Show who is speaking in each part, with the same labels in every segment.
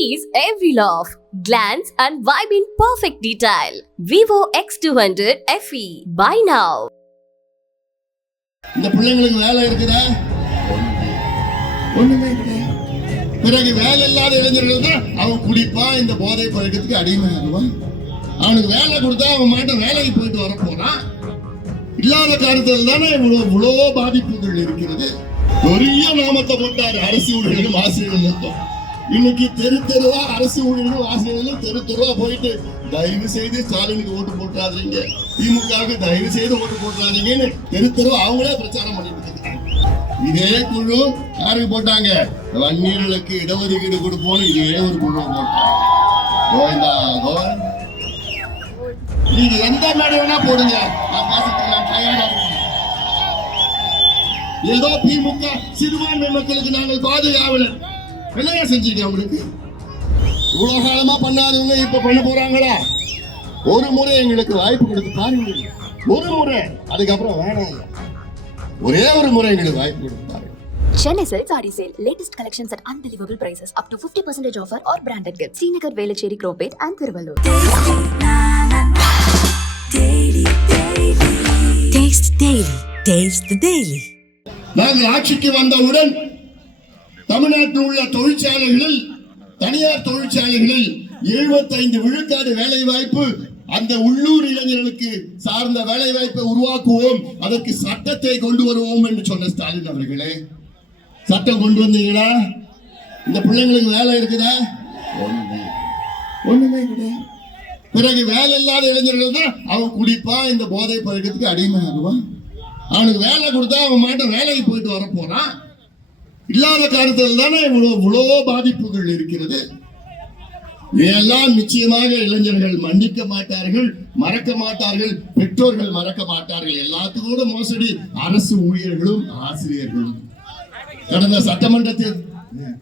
Speaker 1: Freeze every laugh, glance and vibe in perfect detail. Vivo X200 FE. Buy now.
Speaker 2: இந்த பிள்ளைங்களுக்கு வேலை இருக்குதா ஒண்ணுமே கிடையாது பிறகு வேலை இல்லாத இளைஞர்கள் தான் அவன் குடிப்பா இந்த போதை பழக்கத்துக்கு அடிமையாகுவான் அவனுக்கு வேலை கொடுத்தா அவன் மாட்ட வேலைக்கு போயிட்டு வர போறான் இல்லாத காரணத்தில் தானே இவ்வளோ இவ்வளோ பாதிப்புகள் இருக்கிறது பெரிய நாமத்தை போட்டார் அரசு ஊழியர்களும் ஆசிரியர்கள் மொத்தம் இன்னைக்கு தெரு தெருவா அரசு ஊழியர்களும் ஆசிரியர்களும் தெரு தெருவா போயிட்டு தயவு செய்து ஸ்டாலினுக்கு ஓட்டு போட்டுறாதீங்க. திமுகவுக்கு தயவு செய்து ஓட்டு போட்டுறாதீங்கன்னு தெரு தெருவா அவங்களே பிரச்சாரம் பண்ணிட்டு இருக்காங்க. இதே குழு யாருக்கு போட்டாங்க? வன்னியர்களுக்கு இடஒதுக்கீடு கொடுப்போம்னு இதே ஒரு குழு போட்டாங்க. கோவிந்தா கோவிந்த் நீங்க எந்த மேடை வேணா போடுங்க. நான் பாசத்துக்கு நான் தயாரா ஏதோ திமுக சிறுபான்மை மக்களுக்கு நாங்கள் பாதுகாவலர். என்னையா செஞ்சீங்க அவங்களுக்கு இவ்வளவு காலமா பண்ணாதவங்க இப்ப பண்ண போறாங்களா ஒரு முறை எங்களுக்கு வாய்ப்பு கொடுத்து பாருங்க ஒரு முறை அதுக்கப்புறம் வேணாம் ஒரே ஒரு முறை எங்களுக்கு வாய்ப்பு கொடுத்து பாருங்க
Speaker 3: Chennai Silk Saree Sale. Latest collections at unbelievable prices. Up to 50% offer or branded gifts. Srinagar, Velachery, Cropate and Thiruvallur.
Speaker 4: Taste Daily. Taste the Daily.
Speaker 2: நாங்கள் ஆட்சிக்கு வந்தவுடன் தமிழ்நாட்டில் உள்ள தொழிற்சாலைகளில் தனியார் தொழிற்சாலைகளில் 75 விழுக்காடு வேலை வாய்ப்பு அந்த உள்ளூர் இளைஞர்களுக்கு சார்ந்த வேலை வாய்ப்பை உருவாக்குவோம் அதற்கு சட்டத்தை கொண்டு வருவோம் என்று சொன்ன ஸ்டாலின் அவர்களே. சட்டம் கொண்டு வந்தீங்களா இந்த பிள்ளைங்களுக்கு வேலை இருக்குதா? ஒண்ணுமே ஒண்ணுமே கிடையாது. பிறகு வேலை இல்லாத இளைஞர்கள் தான் அவன் குடிப்பா இந்த போதை பழக்கத்துக்கு அடிமையாகுவான் அவனுக்கு வேலை கொடுத்தா அவன் மாட்ட வேலைக்கு போயிட்டு வர போறான் இல்லாத காரணத்தில் தானே இவ்வளோ இவ்வளோ பாதிப்புகள் இருக்கிறது? இதையெல்லாம் நிச்சயமாக இளைஞர்கள் மன்னிக்க மாட்டார்கள் மறக்க மாட்டார்கள் பெற்றோர்கள் மறக்க மாட்டார்கள். எல்லாத்துக்கூட மோசடி அரசு ஊழியர்களும் ஆசிரியர்களும். கடந்த சட்டமன்றத்தில்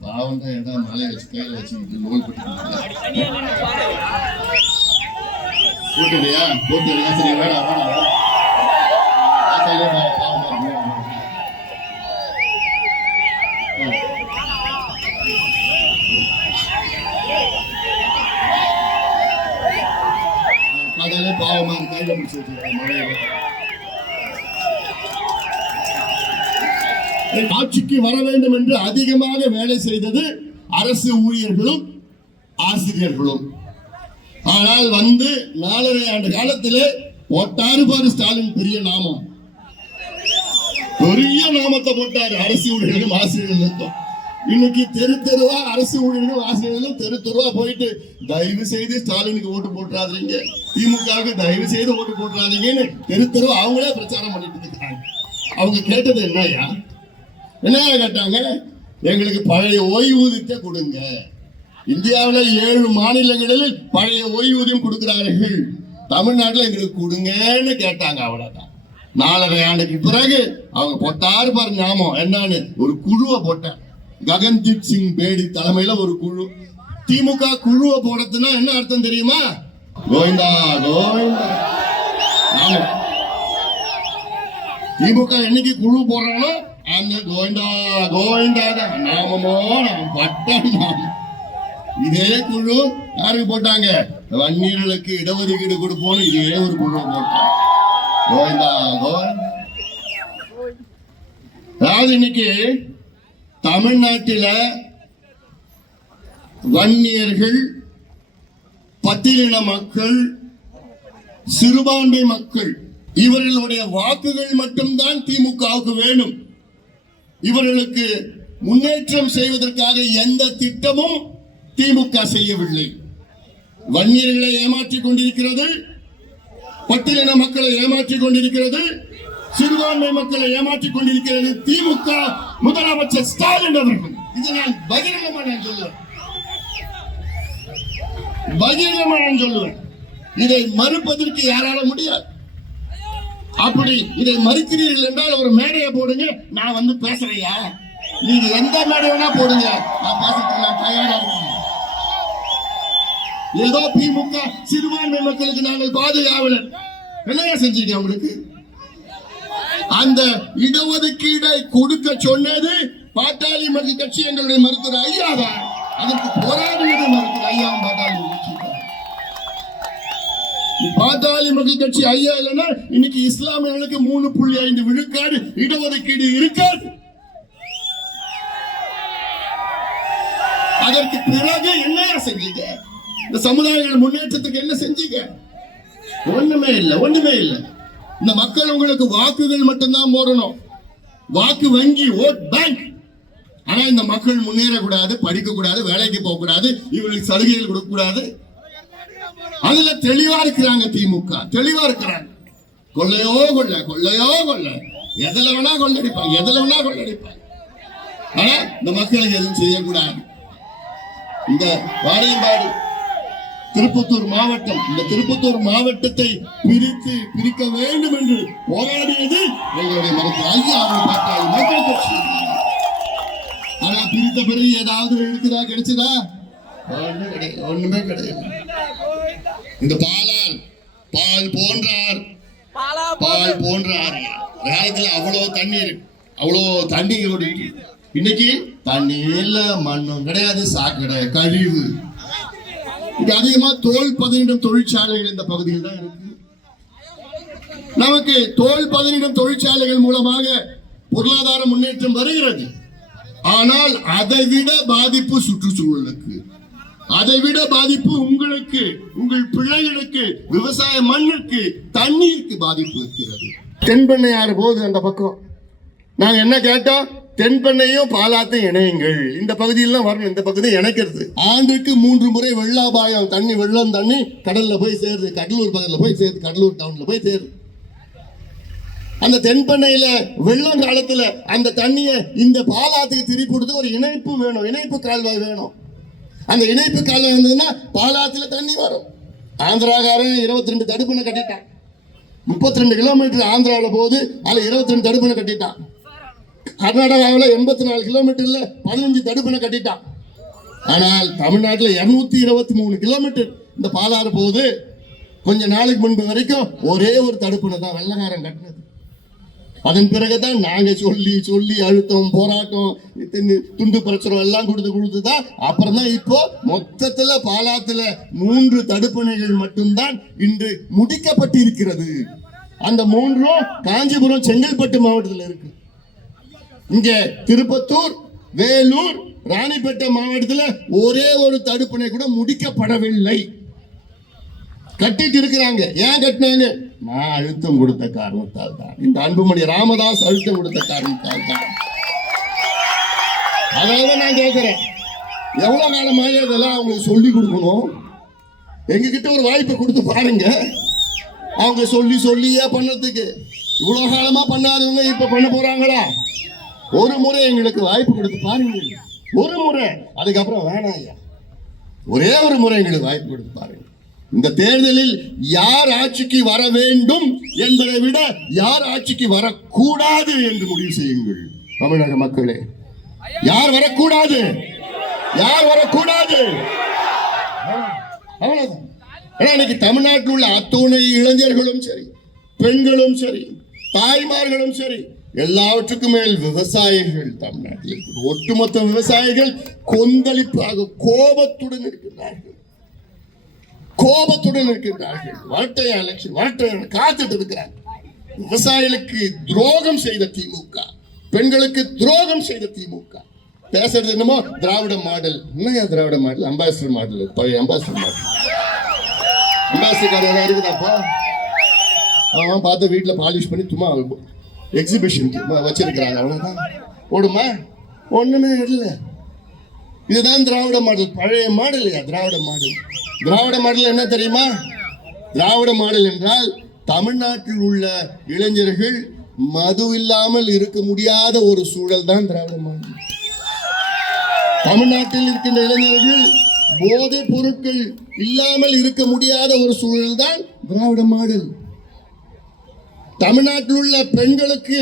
Speaker 2: பாவம் தான் மலை வச்சு கையில வச்சு நோய் போட்டுறியா வேணாம் வேணாம் வேணாம், கையில பிடிச்சி ஆட்சிக்கு வர வேண்டும் என்று அதிகமாக வேலை செய்தது அரசு ஊழியர்களும் ஆசிரியர்களும். ஆனால் வந்து நாலரை ஆண்டு காலத்திலே போட்டாரு பாரு ஸ்டாலின் பெரிய நாமம் பெரிய நாமத்தை போட்டாரு அரசு ஊழியர்களும் ஆசிரியர்கள் இன்னைக்கு தெரு தெருவா அரசு ஊழியர்கள் ஆசிரியர்களும் தெரு தெருவா போயிட்டு தயவு செய்து ஸ்டாலினுக்கு ஓட்டு போட்டுறாதீங்க. திமுகவுக்கு தயவு செய்து ஓட்டு போட்டுறாதீங்கன்னு தெரு தெருவா அவங்களே பிரச்சாரம் பண்ணிட்டு இருக்காங்க. அவங்க கேட்டது என்னய்யா? என்னையா கேட்டாங்க? எங்களுக்கு பழைய ஓய்வூதியத்தை கொடுங்க. இந்தியாவில் ஏழு மாநிலங்களில் பழைய ஓய்வூதியம் கொடுக்கிறார்கள். தமிழ்நாட்டில் எங்களுக்கு கொடுங்கன்னு கேட்டாங்க அவ்வளோதான் நாலரை ஆண்டுக்கு பிறகு அவங்க போட்டாரு பாரு ஞாபகம். என்னன்னு? ஒரு குழுவை போட்டாங்க. ககன்தீப் சிங் பேடி தலைமையில ஒரு குழு. திமுக குழுவை போடுறதுன்னா என்ன அர்த்தம் தெரியுமா? கோவிந்தா கோவிந்தா. திமுக என்னைக்கு குழு போடுறாங்களோ அந்த கோவிந்தா கோவிந்தா தான். நாமமோ நாம் பட்டம் இதே குழு யாருக்கு போட்டாங்க? வன்னியர்களுக்கு இடஒதுக்கீடு கொடுப்போம்னு இதே ஒரு குழு போட்டாங்க. கோவிந்தா கோவிந்தா. அதாவது இன்னைக்கு தமிழ்நாட்டில் வன்னியர்கள் பத்திரின மக்கள் சிறுபான்மை மக்கள் இவர்களுடைய வாக்குகள் மட்டும்தான் திமுகவுக்கு வேணும். இவர்களுக்கு முன்னேற்றம் செய்வதற்காக எந்த திட்டமும் திமுக செய்யவில்லை. வன்னியர்களை ஏமாற்றிக் கொண்டிருக்கிறது பட்டியலின மக்களை ஏமாற்றிக் கொண்டிருக்கிறது சிறுபான்மை மக்களை ஏமாற்றிக் கொண்டிருக்கிறது திமுக முதலமைச்சர் ஸ்டாலின் அவர்கள். இது நான் பகிரங்கமா நான் சொல்லுவேன். பகிரங்கமா நான் சொல்லுவேன். இதை மறுப்பதற்கு யாரால முடியாது. அப்படி இதை மறுக்கிறீர்கள் என்றால் ஒரு மேடையை போடுங்க நான் வந்து பேசுறையா நீங்க எந்த மேடை வேணா போடுங்க. நான் பேசுறதுக்கு நான் தயாரா இருக்கேன். ஏதோ திமுக சிறுபான்மை மக்களுக்கு நாங்கள் பாதுகாவலர். என்னையா செஞ்சீங்க அவங்களுக்கு அந்த இடஒதுக்கீடை கொடுக்க சொன்னது பாட்டாளி மக்கள் கட்சி எங்களுடைய மருத்துவர் ஐயாதான் அதற்கு போராடியது மருத்துவர் ஐயா பாட்டாளி பாத்தாளி பாட்டாளி மக்கள் கட்சி ஐயா இல்லைன்னா இன்னைக்கு இஸ்லாமியர்களுக்கு மூணு புள்ளி ஐந்து விழுக்காடு இடஒதுக்கீடு இருக்காது. அதற்கு பிறகு என்ன செஞ்சீங்க? இந்த சமுதாயங்கள் முன்னேற்றத்துக்கு என்ன செஞ்சீங்க? ஒண்ணுமே இல்லை ஒண்ணுமே இல்லை. இந்த மக்கள் உங்களுக்கு வாக்குகள் மட்டும்தான் போடணும். வாக்கு வங்கி ஓட் பேங்க். ஆனா இந்த மக்கள் முன்னேறக்கூடாது படிக்க கூடாது வேலைக்கு போக கூடாது இவங்களுக்கு சலுகைகள் கொடுக்க கூடாது அதுல தெளிவா இருக்கிறாங்க திமுக. தெளிவா இருக்கிறாங்க. கொள்ளையோ கொள்ள கொள்ளையோ கொள்ள. எதுல வேணா கொள்ளடிப்பாங்க எதுல வேணா கொள்ளடிப்பாங்க. ஆனா இந்த மக்களுக்கு எதுவும் செய்யக்கூடாது. இந்த வாணியம்பாடி திருப்பத்தூர் மாவட்டம் இந்த திருப்பத்தூர் மாவட்டத்தை பிரித்து பிரிக்க வேண்டும் என்று போராடியது எங்களுடைய மருத்துவர் ஐயா அவர்கள் பார்த்தால் மக்கள் கட்சி ஆனா பிரித்த பிறகு ஏதாவது இருக்குதா கிடைச்சதா? ஒண்ணும் கிடையாது ஒண்ணுமே கிடையாது இந்த பாலால் பால் போன்றார். பால் போன்றார் காலத்துல அவ்வளவு தண்ணீர் அவ்வளோ தண்ணி ஓடி இன்னைக்கு தண்ணி இல்லை மண்ணும் கிடையாது சாக்கடை கழிவு. இங்க அதிகமா தோல் பதனிடும் தொழிற்சாலைகள் இந்த பகுதியில் தான் இருக்கு. நமக்கு தோல் பதனிடும் தொழிற்சாலைகள் மூலமாக பொருளாதார முன்னேற்றம் வருகிறது. ஆனால் அதை விட பாதிப்பு சுற்றுச்சூழலுக்கு அதை விட பாதிப்பு உங்களுக்கு உங்கள் பிள்ளைகளுக்கு விவசாய மண்ணுக்கு தண்ணீருக்கு பாதிப்பு இருக்கிறது. தென்பெண்ணையாறு போகுது அந்த பக்கம். நாங்க என்ன கேட்டோம் தென்பெண்ணையும் பாலாத்தையும் இணையுங்கள். இந்த பகுதியெல்லாம் வரணும். இந்த பகுதியை இணைக்கிறது. ஆண்டுக்கு மூன்று முறை வெள்ளாபாயம் தண்ணி வெள்ளம் தண்ணி கடல்ல போய் சேருது. கடலூர் பகுதியில் போய் சேருது. கடலூர் டவுன்ல போய் சேருது. அந்த தென்பெண்ணையில வெள்ளம் காலத்துல அந்த தண்ணியை இந்த பாலாத்துக்கு திருப்பி கொடுத்து ஒரு இணைப்பு வேணும். இணைப்பு கால்வாய் வேணும். அந்த இணைப்பு கால்வாய் இருந்ததுன்னா பாலாத்துல தண்ணி வரும். ஆந்திராக்காரன் இருபத்தி ரெண்டு தடுப்புன்னு கட்டிட்டான். முப்பத்தி ரெண்டு கிலோமீட்டர் ஆந்திராவில் போகுது. அதில் இருபத்தி ரெண்டு தடுப்புன்னு கட்டிட்டான். கர்நாடகாவில் எண்பத்தி நாலு கிலோமீட்டர்ல பதினஞ்சு தடுப்பணை கட்டிட்டான். ஆனால் தமிழ்நாட்டில் இருநூத்தி இருபத்தி மூணு கிலோமீட்டர் இந்த பாலாறு போகுது. கொஞ்ச நாளைக்கு முன்பு வரைக்கும் ஒரே ஒரு தடுப்பணை தான் வெள்ளக்காரன் கட்டினது. அதன் பிறகுதான் நாங்க சொல்லி சொல்லி அழுத்தம் போராட்டம் துண்டு பிரச்சுரம் எல்லாம் கொடுத்து கொடுத்து தான் அப்புறம் தான் இப்போ மொத்தத்துல பாலாத்துல மூன்று தடுப்பணைகள் மட்டும்தான் இன்று முடிக்கப்பட்டு இருக்கிறது அந்த மூன்றும் காஞ்சிபுரம் செங்கல்பட்டு மாவட்டத்தில் இருக்கு. இங்கே திருப்பத்தூர் வேலூர் ராணிப்பேட்டை மாவட்டத்துல ஒரே ஒரு தடுப்பணை கூட முடிக்கப்படவில்லை. கட்டிட்டு இருக்கிறாங்க. ஏன் கட்டினாங்க? நான் அழுத்தம் கொடுத்த காரணத்தால் தான் இந்த அன்புமணி ராமதாஸ் அழுத்தம் கொடுத்த காரணத்தால் தான் அதனால நான் கேட்கிறேன் எவ்வளவு காலமாக இதெல்லாம் அவங்களுக்கு சொல்லி கொடுக்கணும்? எங்ககிட்ட ஒரு வாய்ப்பை கொடுத்து பாருங்க. அவங்க சொல்லி சொல்லியே பண்ணதுக்கு இவ்வளவு காலமா பண்ணாதவங்க இப்ப பண்ண போறாங்களா? ஒரு முறை எங்களுக்கு வாய்ப்பு கொடுத்து பாருங்கள். ஒரு முறை. அதுக்கப்புறம் வேணாம் ஐயா. ஒரே ஒரு முறை எங்களுக்கு வாய்ப்பு கொடுத்து பாருங்கள். இந்த தேர்தலில் யார் ஆட்சிக்கு வர வேண்டும் என்பதை விட யார் ஆட்சிக்கு வரக்கூடாது என்று முடிவு செய்யுங்கள். தமிழக மக்களே. யார் வரக்கூடாது? யார் வரக்கூடாது? அவ்வளவுதான். இன்னைக்கு தமிழ்நாட்டில் உள்ள அத்துணை இளைஞர்களும் சரி பெண்களும் சரி தாய்மார்களும் சரி எல்லாவற்றுக்கும் மேல் விவசாயிகள் தமிழ்நாட்டில் ஒட்டுமொத்த விவசாயிகள் கொந்தளிப்பாக கோபத்துடன் இருக்கின்றார்கள். கோபத்துடன் இருக்கின்றார்கள். வரட்டைய எலெக்ஷன் வரட்டைய காத்துட்டு இருக்கிறார் விவசாயிகளுக்கு துரோகம் செய்த திமுக. பெண்களுக்கு துரோகம் செய்த திமுக. பேசுறது என்னமோ திராவிட மாடல். என்னையா திராவிட மாடல்? Ambassador model. பழைய அம்பாசிடர் மாடல். அம்பாசிடர் இருக்குதாப்பா? அவன் பார்த்து வீட்டில் பாலிஷ் பண்ணி சும்மா எக்ஸிபிஷன் வச்சிருக்கிறாங்க. அவ்வளோதான் ஓடுமா ஒன்றுமே இல்லை. இதுதான் திராவிட மாடல். பழைய மாடல் இல்லையா? திராவிட மாடல். திராவிட மாடல் என்ன தெரியுமா? திராவிட மாடல் என்றால் தமிழ்நாட்டில் உள்ள இளைஞர்கள் மது இல்லாமல் இருக்க முடியாத ஒரு சூழல் தான் திராவிட மாடல். தமிழ்நாட்டில் இருக்கின்ற இளைஞர்கள் போதைப் பொருட்கள் இல்லாமல் இருக்க முடியாத ஒரு சூழல் தான் திராவிட மாடல். தமிழ்நாட்டில் உள்ள பெண்களுக்கு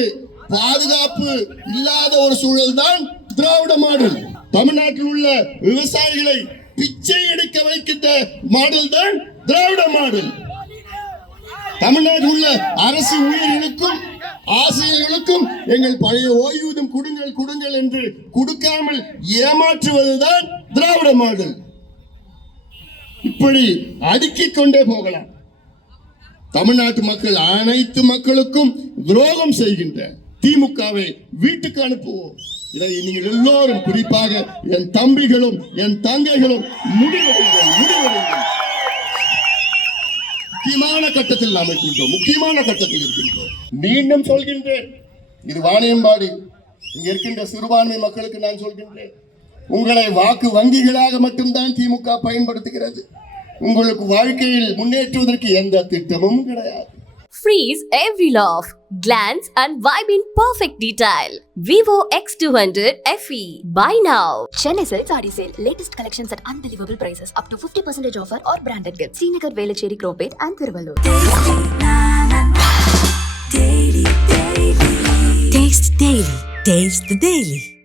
Speaker 2: பாதுகாப்பு இல்லாத ஒரு சூழல் தான் திராவிட மாடல். தமிழ்நாட்டில் உள்ள விவசாயிகளை பிச்சை எடுக்க வைக்கின்ற மாடல் தான் திராவிட மாடல். தமிழ்நாட்டில் உள்ள அரசு ஊழியர்களுக்கும் ஆசிரியர்களுக்கும் எங்கள் பழைய ஓய்வூதியம் கொடுங்கள் கொடுங்கள் என்று கொடுக்காமல் ஏமாற்றுவதுதான் திராவிட மாடல். இப்படி அடுக்கிக் கொண்டே போகலாம். தமிழ்நாட்டு மக்கள் அனைத்து மக்களுக்கும் துரோகம் செய்கின்ற திமுகவை வீட்டுக்கு அனுப்புவோம். இதை நீங்கள் எல்லோரும் குறிப்பாக என் தம்பிகளும் என் தங்கைகளும் முடிவெடுங்கள் முடிவெடுங்கள் முக்கியமான கட்டத்தில் நாம் இருக்கின்றோம் முக்கியமான கட்டத்தில் இருக்கின்றோம். மீண்டும் சொல்கின்றேன் இது வாணியம்பாடி இங்க இருக்கின்ற சிறுபான்மை மக்களுக்கு நான் சொல்கின்றேன். உங்களை வாக்கு வங்கிகளாக மட்டும்தான் திமுக பயன்படுத்துகிறது. உங்களுக்கு வாழ்க்கையில் முன்னேற்றுவதற்கு எந்த திட்டமும் கிடையாது
Speaker 1: Freeze every laugh, glance and vibe in perfect detail. Vivo X200 FE. Buy now.
Speaker 3: Chennai Silk Saree Sale. Latest collections at unbelievable prices. Up to 50% offer or branded gifts. Srinagar, Velachery, Cropate and Thiruvallur.
Speaker 4: Taste Daily. Taste the Daily.